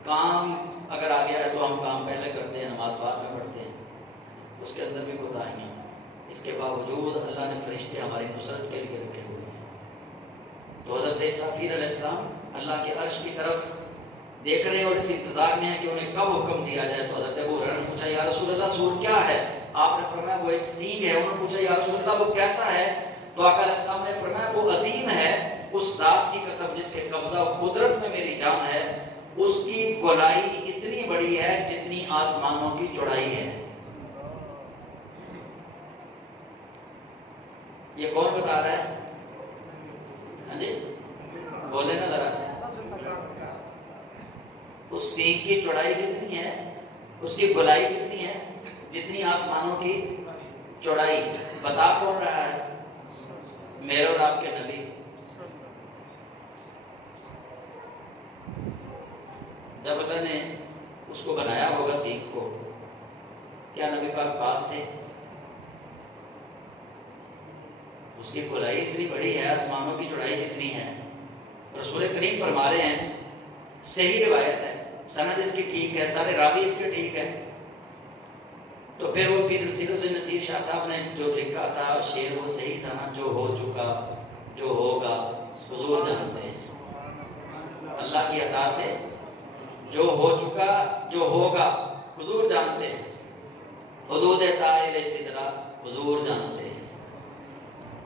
کام اگر آ گیا ہے تو ہم کام پہلے کرتے ہیں، نماز بعد میں پڑھتے ہیں، اس کے اندر بھی کوتاہیاں۔ اس کے باوجود اللہ نے فرشتے ہماری نصرت کے لیے رکھے ہوئے ہیں۔ تو حضرت اسرافیل علیہ السلام اللہ کے عرش کی طرف دیکھ رہے ہیں اور اس انتظار میں ہیں کہ انہیں کب حکم دیا جائے۔ تو حضرت ابو ہریرہ نے پوچھا یا رسول اللہ سور کیا ہے؟ آپ نے فرمایا وہ ایک سینگ ہے۔ انہوں نے پوچھا یا رسول اللہ وہ کیسا ہے؟ تو آقا علیہ السلام نے فرمایا وہ عظیم ہے، اس ذات کی قسم جس کے قبضہ و قدرت میں میری جان ہے، اس کی گولائی اتنی بڑی ہے جتنی آسمانوں کی چوڑائی ہے۔ یہ کون بتا رہا ہے؟ ہاں جی بولے نا ذرا، اس سینگ کی چوڑائی کتنی ہے، اس کی گولائی کتنی ہے جتنی آسمانوں کی چوڑائی۔ بتا کون رہا ہے؟ میرے اور آپ کے نبی۔ جب اللہ نے اس کو بنایا ہوگا سینگ کو، کیا نبی پاک پاس تھے؟ اس کی گولائی اتنی بڑی ہے، آسمانوں کی چوڑائی جتنی ہے۔ رسول کریم فرما رہے ہیں، صحیح روایت ہے، سند اس کی ٹھیک ہے، سارے راوی اس کے ٹھیک ہے. تو پھر وہ پیر نصیر الدین نصیر شاہ صاحب نے جو لکھا تھا شعر وہ صحیح تھا نا، جو ہو چکا جو ہوگا حضور جانتے ہیں. اللہ کی عطا سے جو ہو چکا جو ہوگا حضور جانتے ہیں. حدود طائل سدرہ حضور جانتے ہیں.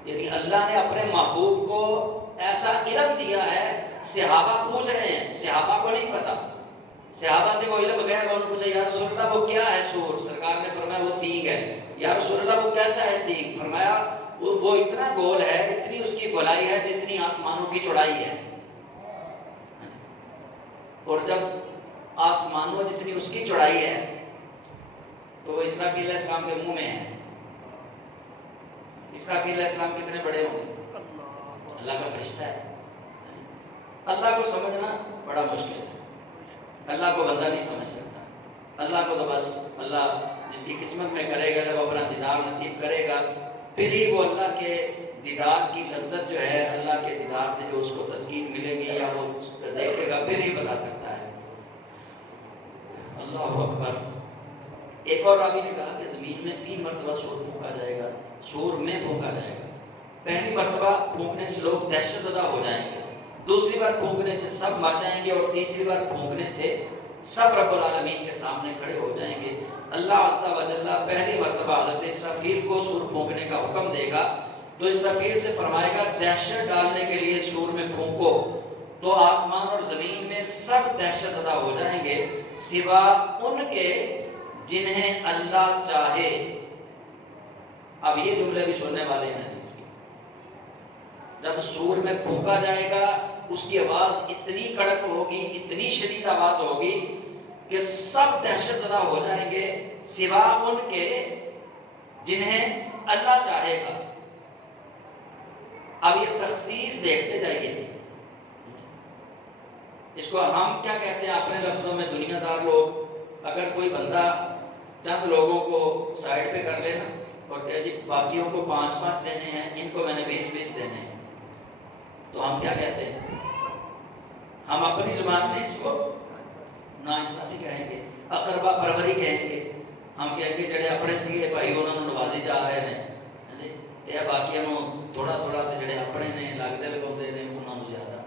یعنی اللہ نے اپنے محبوب کو ایسا علم دیا ہے. صحابہ پوچھ رہے ہیں، صحابہ کو نہیں پتا. صحابہ سے وہ علم گیا، انہوں نے پوچھا یا رسول اللہ وہ کیا ہے سور؟ سرکار نے فرمایا وہ سینگ ہے. یا رسول اللہ وہ کیسا ہے سینگ؟ فرمایا وہ اتنا گول ہے، اتنی اس کی گولائی ہے جتنی آسمانوں کی چوڑائی ہے. اور جب آسمانوں جتنی اس کی چوڑائی ہے تو وہ اسرافیل علیہ السلام کے منہ میں ہے. اسرافیل علیہ السلام کتنے بڑے ہوں گے؟ اللہ کا فرشتہ ہے. اللہ کو سمجھنا بڑا مشکل ہے. اللہ کو بندہ نہیں سمجھ سکتا. اللہ کو تو بس اللہ جس کی قسمت میں کرے گا، جب اپنا دیدار نصیب کرے گا پھر ہی وہ اللہ کے دیدار کی لذت جو ہے، اللہ کے دیدار سے جو اس کو تسکین ملے گی یا وہ دیکھے گا پھر ہی بتا سکتا ہے. اللہ اکبر. ایک اور راوی نے کہا کہ زمین میں 3 مرتبہ سور پھونکا جائے گا. سور میں پھونکا جائے گا. پہلی مرتبہ پھونکنے سے لوگ دہشت زدہ ہو جائیں گے، دوسری بار پھونکنے سے سب مر جائیں گے، اور تیسری بار پھونکنے سے سب رب العالمین کے سامنے کھڑے ہو جائیں گے. اللہ عز و جل پہلی مرتبہ حضرت اسرافیل کو سور پھونکنے کا حکم دے گا تو اسرافیل سے فرمائے گا دہشت ڈالنے کے لیے سور میں پھونکو. تو آسمان اور زمین میں سب دہشت زدہ ہو جائیں گے سوا ان کے جنہیں اللہ چاہے. اب یہ جملے بھی سننے والے ہیں اس کی. جب سور میں پھونکا جائے گا اس کی آواز اتنی کڑک ہوگی، اتنی شدید آواز ہوگی کہ سب دہشت زدہ ہو جائیں گے سوا ان کے جنہیں اللہ چاہے گا. اب یہ تخصیص دیکھتے جائیے. اس کو ہم کیا کہتے ہیں اپنے لفظوں میں دنیا دار لوگ؟ اگر کوئی بندہ چند لوگوں کو سائڈ پہ کر لینا اور کہ جی باقیوں کو 5-5 دینے ہیں، ان کو میں نے 20-20 دینے ہیں، تو ہم کیا کہتے ہیں؟ ہم اپنی زبان میں اس کو ناانصافی کہیں گے، اقربا پروری کہیں گے. ہم کہیں گے جڑے اپنے سیے بھائی انہوں نے نوازی جا رہے ہیں جی، تے باقیوں تھوڑا تھوڑا تے جڑے اپنے نے لگتے لگاؤندے نے انہوں نے زیادہ.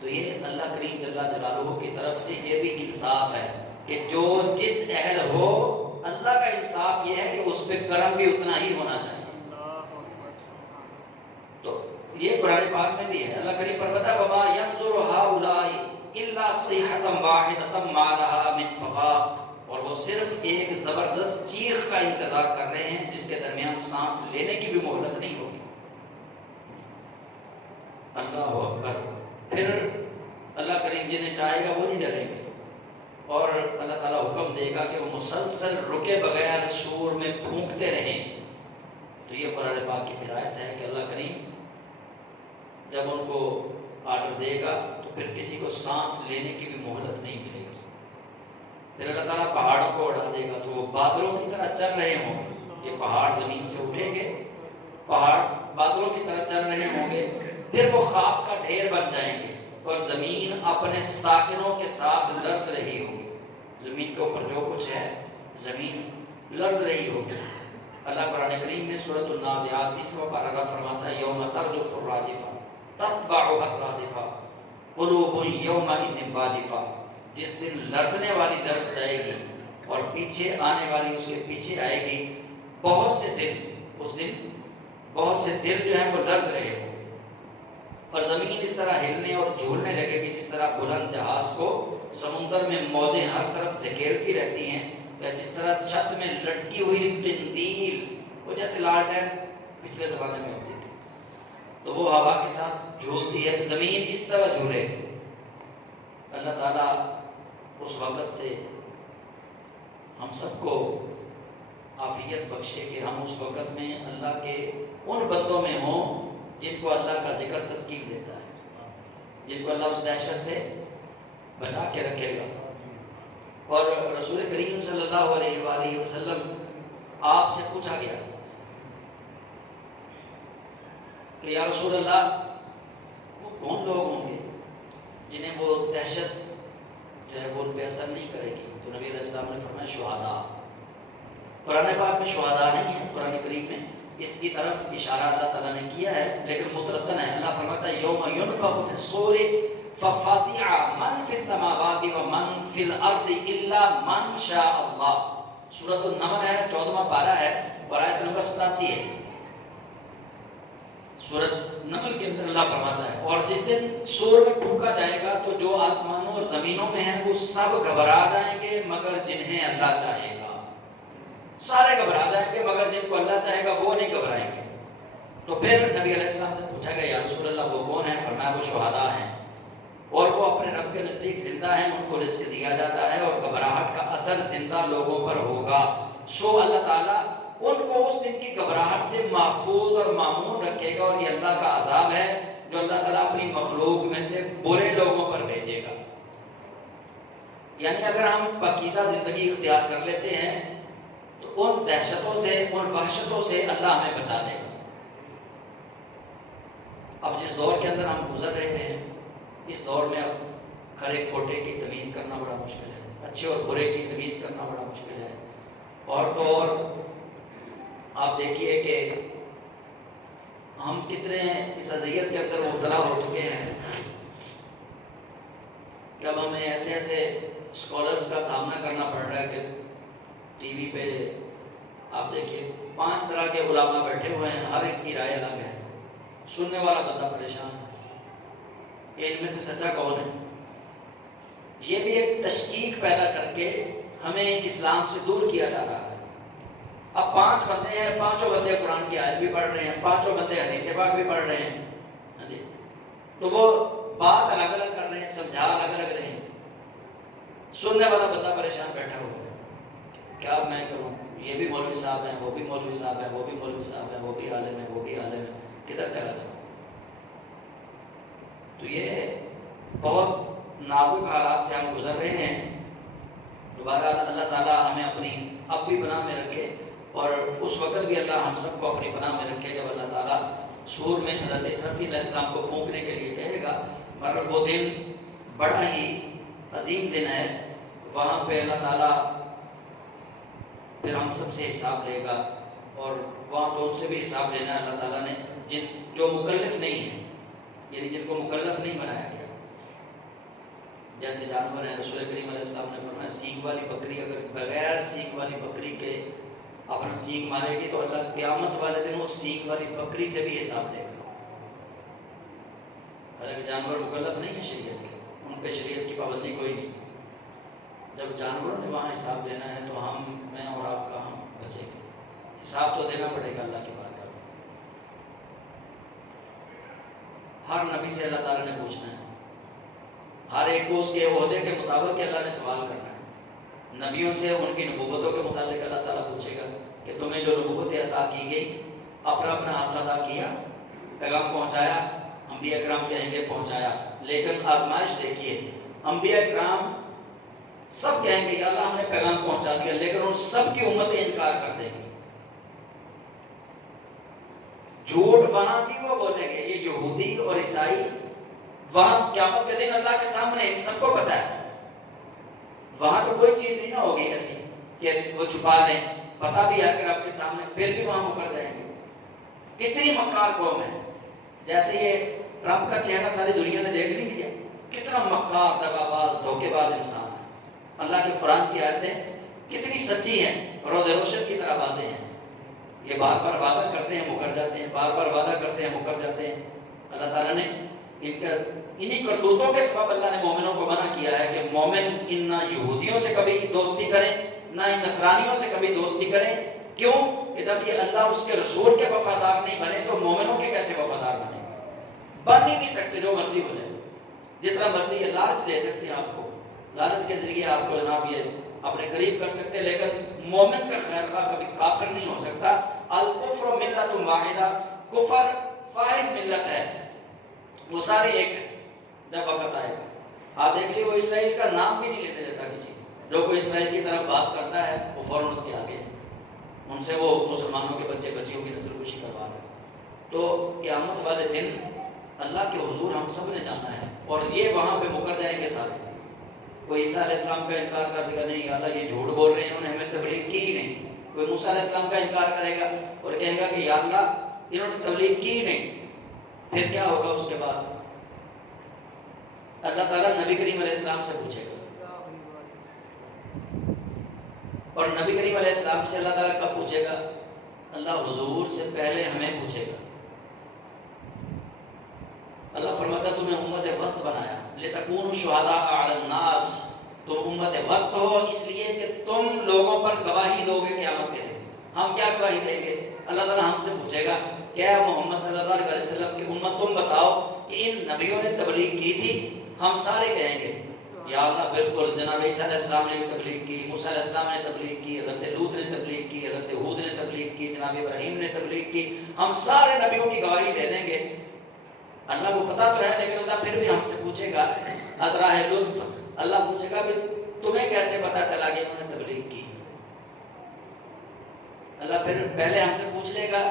تو یہ اللہ کریم جل جلالہ کی طرف سے یہ بھی انصاف ہے کہ جو جس اہل ہو، اللہ کا انصاف یہ ہے کہ اس پہ کرم بھی اتنا ہی ہونا چاہیے. تو یہ قرآن پاک میں بھی ہے. اللہ کریم فرماتا ہے وَمَا يَنْظُرُ هَؤُلَاءِ إِلَّا صَيْحَةً وَاحِدَةً مَا لَهَا مِنْ فَوَاقٍ. اور وہ صرف ایک زبردست چیخ کا انتظار کر رہے ہیں جس کے درمیان سانس لینے کی بھی مہلت نہیں ہوگی. اللہ اکبر. پھر اللہ کریم جنہیں چاہے گا وہ نہیں ڈریں گے، اور اللہ تعالیٰ حکم دے گا کہ وہ مسلسل رکے بغیر سور میں پھونکتے رہیں. تو یہ قرآن پاک کی ہدایت ہے کہ اللہ کریم جب ان کو آرڈر دے گا تو پھر کسی کو سانس لینے کی بھی مہلت نہیں ملے گی. پھر اللہ تعالیٰ پہاڑوں کو اڑا دے گا تو وہ بادلوں کی طرح چل رہے ہوں گے. یہ پہاڑ زمین سے اٹھیں گے، پہاڑ بادلوں کی طرح چل رہے ہوں گے، پھر وہ خاک کا ڈھیر بن جائیں گے اور زمین اپنے ساکنوں کے ساتھ لرز رہی ہوگی. زمین کے اوپر جو کچھ ہے زمین لرز رہی ہوگی. اللہ قرآن کریم میں سورۃ النازعات 30واں پاراگراف فرماتا ہے یوم ترجف الراجفہ تتبعها الرادفہ قلوب یومئذ واجفہ. جس دن لرزنے والی لرز جائے گی اور پیچھے آنے والی اس کے پیچھے آئے گی. بہت سے دل، اس دن بہت سے دل جو ہیں وہ لرز رہے ہوں اور زمین اس طرح ہلنے اور جھولنے لگے گی جس طرح بلند جہاز کو سمندر میں موجیں ہر طرف دھکیلتی رہتی ہیں، یا جس طرح چھت میں لٹکی ہوئی قندیل، وہ جیسے لالٹین پچھلے زمانے میں ہوتی تھی تو وہ ہوا کے ساتھ جھولتی ہے. زمین اس طرح جھولے گی. اللہ تعالیٰ اس وقت سے ہم سب کو عافیت بخشے کہ ہم اس وقت میں اللہ کے ان بندوں میں ہوں جن کو اللہ کا ذکر تسکین دیتا ہے، جن کو اللہ اس دہشت سے بچا کے رکھے گا. اور رسول کریم صلی اللہ علیہ وآلہ وسلم آپ سے پوچھا گیا کہ یا رسول اللہ وہ کون لوگ ہوں گے جنہیں وہ دہشت جو ہے وہ ان پہ اثر نہیں کرے گی. تو نبی علیہ السلام نے فرمایا شہداء. قرآن پاک میں شہداء نہیں ہے، قرآن کریم میں اس کی طرف اشارہ اللہ تعالیٰ نے کیا ہے لیکن مترتن ہے. اللہ فرماتا ہے یوم ینفخ فی الصور ففزع من فی السماوات ومن فی الارض الا من شاء اللہ. سورۃ النمل ہے، 14واں پارہ ہے اور آیت نمبر 87 ہے. سورۃ نمل کے اندر اللہ فرماتا ہے اور جس دن سور میں پھونکا جائے گا تو جو آسمانوں اور زمینوں میں ہیں وہ سب گھبرا جائیں گے مگر جنہیں اللہ چاہے گا. سارے گھبرا جائیں گے مگر جن کو اللہ چاہے گا وہ نہیں گھبرائیں گے. تو پھر نبی علیہ السلام سے پوچھا گیا یا رسول اللہ وہ کون ہیں؟ فرمایا وہ شہداء ہیں اور وہ اپنے رب کے نزدیک زندہ ہیں، ان کو رزق دیا جاتا ہے اور گھبراہٹ کا اثر زندہ لوگوں پر ہوگا. سو اللہ تعالیٰ ان کو اس دن کی گھبراہٹ سے محفوظ اور معمون رکھے گا اور یہ اللہ کا عذاب ہے جو اللہ تعالیٰ اپنی مخلوق میں سے برے لوگوں پر بھیجے گا. یعنی اگر ہم پاکیزہ زندگی اختیار کر لیتے ہیں تو ان دہشتوں سے، ان وحشتوں سے اللہ ہمیں بچا لے گا. اب جس دور کے اندر ہم گزر رہے ہیں اس دور میں اب کھرے کھوٹے کی تمیز کرنا بڑا مشکل ہے، اچھے اور برے کی تمیز کرنا بڑا مشکل ہے. اور تو اور آپ دیکھیے کہ ہم کتنے اس اذیت کے اندر مبتلا ہو چکے ہیں کہ اب ہمیں ایسے ایسے اسکالرس کا سامنا کرنا پڑ رہا ہے کہ ٹی وی پہ آپ دیکھیے 5 طرح کے علماء بیٹھے ہوئے ہیں، ہر ایک کی رائے الگ ہے، سننے والا بندہ پریشان ہے ان میں سے سچا کون ہے. یہ بھی ایک تشکیک پیدا کر کے ہمیں اسلام سے دور کیا جا رہا ہے. اب 5 بندے ہیں، 5 بندے قرآن کی آیت بھی پڑھ رہے ہیں، 5 بندے حدیث پاک بھی پڑھ رہے ہیں. ہاں جی، تو وہ بات الگ الگ کر رہے ہیں، سمجھا الگ الگ رہے ہیں. سننے والا بندہ پریشان بیٹھا ہوا ہے کیا میں کروں، یہ بھی مولوی صاحب ہیں، وہ بھی مولوی صاحب ہیں، وہ بھی مولوی صاحب ہیں، وہ بھی عالم ہے، وہ بھی عالم ہے، کدھر چلا جاؤں. تو یہ بہت نازک حالات سے ہم گزر رہے ہیں. دوبارہ اللہ تعالیٰ ہمیں اپنی اب بھی پناہ میں رکھے اور اس وقت بھی اللہ ہم سب کو اپنی پناہ میں رکھے جب اللہ تعالیٰ سور میں حضرت اسرافیل علیہ السلام کو پھونکنے کے لیے کہے گا. مگر وہ دن بڑا ہی عظیم دن ہے، وہاں پہ اللہ تعالیٰ پھر ہم سب سے حساب لے گا اور وہاں تو ان سے بھی حساب لینا ہے. اللہ تعالیٰ نے جو مکلف نہیں ہیں، یعنی جن کو مکلف نہیں بنایا گیا، جیسے جانور ہیں. رسول کریم علیہ السلام نے فرمایا سینگ والی بکری اگر بغیر سینگ والی بکری کے اپنا سینگ مارے گی تو اللہ قیامت والے دن اس سینگ والی بکری سے بھی حساب لے گا. حالانکہ جانور مکلف نہیں ہے شریعت کے، ان پہ شریعت کی پابندی کوئی نہیں. جب جانوروں نے وہاں حساب دینا ہے تو میں اور آپ کہاں بچے گے؟ حساب تو دینا پڑے گا اللہ کی بارگاہ میں. ہر نبی سے اللہ تعالیٰ نے پوچھنا ہے، ہر ایک کو اس کے عہدے کے مطابق اللہ نے سوال کرنا ہے. نبیوں سے ان کی نبوتوں کے متعلق اللہ تعالیٰ پوچھے گا کہ تمہیں جو نبوتیں عطا کی گئی اپنا اپنا حق ادا کیا، پیغام پہنچایا. انبیاء کرام کہیں گے پہنچایا، لیکن آزمائش دیکھیے انبیاء کرام سب کہیں گے یا اللہ ہم نے پیغام پہنچا دیا، لیکن ان سب کی امتیں انکار کر دیں گی. جھوٹ وہاں بھی وہ بولیں گے، یہ یہودی اور عیسائی وہاں قیامت کے دن اللہ کے سامنے سب کو پتا ہے. وہاں تو کوئی چیز نہیں نہ ہوگی ایسی کہ وہ چھپا لیں، پتا بھی ہے کہ رب کے سامنے، پھر بھی وہاں مکر جائیں گے. اتنی مکار قوم ہے. جیسے یہ ٹرمپ کا چہرہ ساری دنیا نے دیکھ نہیں لیا، کتنا مکار، دغاباز، دھوکے باز انسان ہے. اللہ کے قرآن کی آیتیں کتنی سچی ہیں، روز روشن کی طرح واضح ہیں. یہ بار بار وعدہ کرتے ہیں مکر جاتے ہیں، بار بار وعدہ کرتے ہیں مکر جاتے ہیں. اللہ تعالیٰ نے انہی کرتوتوں کے سبب اللہ نے مومنوں کو منع کیا ہے کہ مومن ان نہ یہودیوں سے کبھی دوستی کریں نہ ان نصرانیوں سے کبھی دوستی کریں. کیوں کہ جب یہ اللہ اس کے رسول کے وفادار نہیں بنے تو مومنوں کے کیسے وفادار بنے؟ بن ہی نہیں سکتے. جو مرضی ہو جائے، جتنا مرضی یہ لالچ دے سکتے ہیں آپ کو، لالچ کے ذریعے آپ کو جناب یہ اپنے قریب کر سکتے ہیں، لیکن مومن کا خیر خواہ کبھی کافر نہیں ہو سکتا. الکفر ملت واحدہ، کفر واحد ملت ہے، وہ سارے ایک ہیں. جب وقت آئے گا آپ دیکھ لیے وہ اسرائیل کا نام بھی نہیں لینے دیتا کسی کو. جو کوئی اسرائیل کی طرف بات کرتا ہے وہ فوراً اس کے آگے ہے، ان سے وہ مسلمانوں کے بچے بچیوں کی نسل کشی کروا رہے ہیں. تو قیامت والے دن اللہ کے حضور ہم سب نے جانا ہے اور یہ وہاں پہ مکر جائیں گے سارے. کوئی عیسیٰ علیہ السلام کا انکار کر دے گا نہیں یا اللہ یہ جھوٹ بول رہے ہیں، انہوں نے ہمیں تبلیغ کی ہی نہیں۔ کوئی موسیٰ علیہ السلام کا انکار کرے گا اور کہے گا کہ یا اللہ انہوں نے تبلیغ کی ہی نہیں، پھر کیا ہوگا اس کے بعد؟ اللہ تعالیٰ نبی کریم علیہ السلام سے پوچھے گا، اور نبی کریم علیہ السلام سے اللہ تعالیٰ کب پوچھے گا؟ اللہ حضور سے پہلے ہمیں پوچھے گا۔ اللہ فرماتا تمہیں امت وسط بنایا لتکونوا شہداء علی الناس، تم امت وسط ہو اس لیے کہ تم لوگوں پر گواہی دو گے قیامت کے دن۔ ہم کیا گواہی دیں گے؟ اللہ تعالیٰ ہم سے پوچھے گا کیا محمد صلی اللہ علیہ وسلم کی امت تم بتاؤ کہ ان نبیوں نے تبلیغ کی تھی؟ ہم سارے کہیں گے یا اللہ بالکل، جناب عیسیٰ علیہ السلام نے بھی تبلیغ کی، موسیٰ علیہ السلام نے تبلیغ کی، حضرت لوط نے تبلیغ کی، حضرت ہود نے تبلیغ کی، جناب ابراہیم نے تبلیغ کی، ہم سارے نبیوں کی گواہی دے دیں گے۔ اللہ کو پتا تو ہے، لیکن اللہ پھر بھی ہم سے پوچھے گا ازراہ لطف، اللہ پوچھے گا کہ تمہیں کیسے پتا چلا کہ انہوں نے تبلیغ کی؟ اللہ پھر پہلے ہم سے پوچھ لے گا،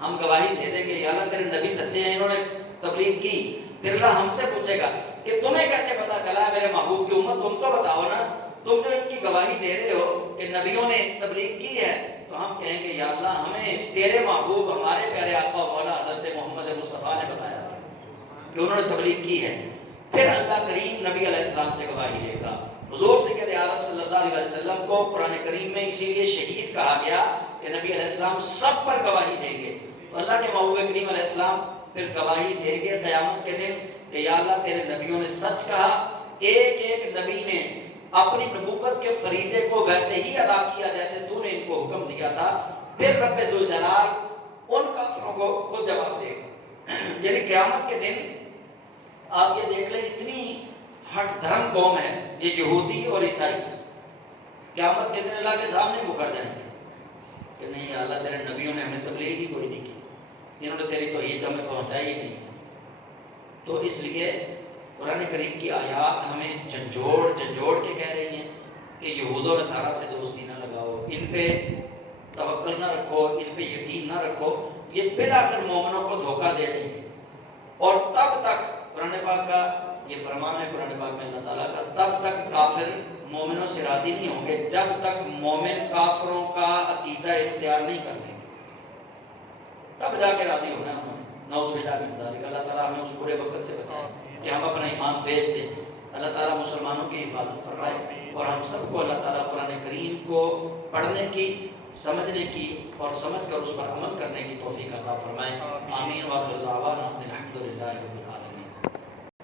ہم گواہی دے دیں گے یا اللہ تیرے نبی سچے ہیں، انہوں نے تبلیغ کی۔ پھر اللہ ہم سے پوچھے گا کہ تمہیں کیسے پتا چلا میرے محبوب کی امت، تم تو بتاؤ نا، تم جو ان کی گواہی دے رہے ہو کہ نبیوں نے تبلیغ کی ہے، تو ہم کہیں گے یا اللہ ہمیں تیرے محبوب ہمارے پیارے آقا و مولا حضرت محمد مصطفیٰ نے بتایا تھا کہ انہوں نے تبلیغ کی ہے۔ پھر اللہ کریم نبی علیہ السلام سے گواہی لے گا۔ حضور سید عالم صلی اللہ علیہ وسلم کو قرآن کریم میں اسی لیے شہید کہا گیا کہ نبی علیہ السلام سب پر گواہی دیں گے۔ تو اللہ کے محبوب کریم علیہ السلام پھر گواہی دیں گے قیامت کے دن کہ یا اللہ تیرے نبیوں نے سچ کہا، ایک ایک نبی نے اپنی نبوت کے فریضے کو ویسے ہی ادا کیا جیسے تو نے ان کو حکم دیا تھا۔ پھر رب ذوالجلال ان کافروں کو خود جواب دے گا۔ یعنی قیامت کے دن آپ یہ دیکھ لیں اتنی ہٹ دھرم قوم ہے یہ یہودی اور عیسائی، قیامت کے دن اللہ کے سامنے مکر جائیں گے کہ نہیں اللہ تیرے نبیوں نے ہمیں تبلیغ ہی کوئی نہیں کی، انہوں نے تیری توحید ہمیں پہنچائی ہی نہیں۔ تو اس لیے قرآن کریم کی آیات ہمیں جھنجھوڑ کے کہہ رہی ہیں کہ یہود و نصارہ سے دوستی نہ لگاؤ، ان پہ توکل نہ رکھو، ان پہ یقین نہ رکھو، یہ بالآخر مومنوں کو دھوکہ دے دیں گے۔ اور تب تک قرآن پاک کا یہ فرمان ہے، قرآن پاک میں اللہ تعالیٰ کا، تب تک کافر مومنوں سے راضی نہیں ہوں گے جب تک مومن کافروں کا عقیدہ اختیار نہیں کر لیں گے، تب جا کے راضی ہونا ہے انہوں نے۔ نعوذ باللہ من ذالک، اللہ تعالیٰ ہمیں اس برے وقت سے بچائے کہ ہم اپنا ایمان بیچ دیں۔ اللہ تعالیٰ مسلمانوں کی حفاظت فرمائے اور ہم سب کو اللہ تعالیٰ قرآن کریم کو پڑھنے کی، سمجھنے کی اور سمجھ کر اس پر عمل کرنے کی توفیق عطا فرمائے۔ آمین۔ وآخر دعوانا الحمدللہ۔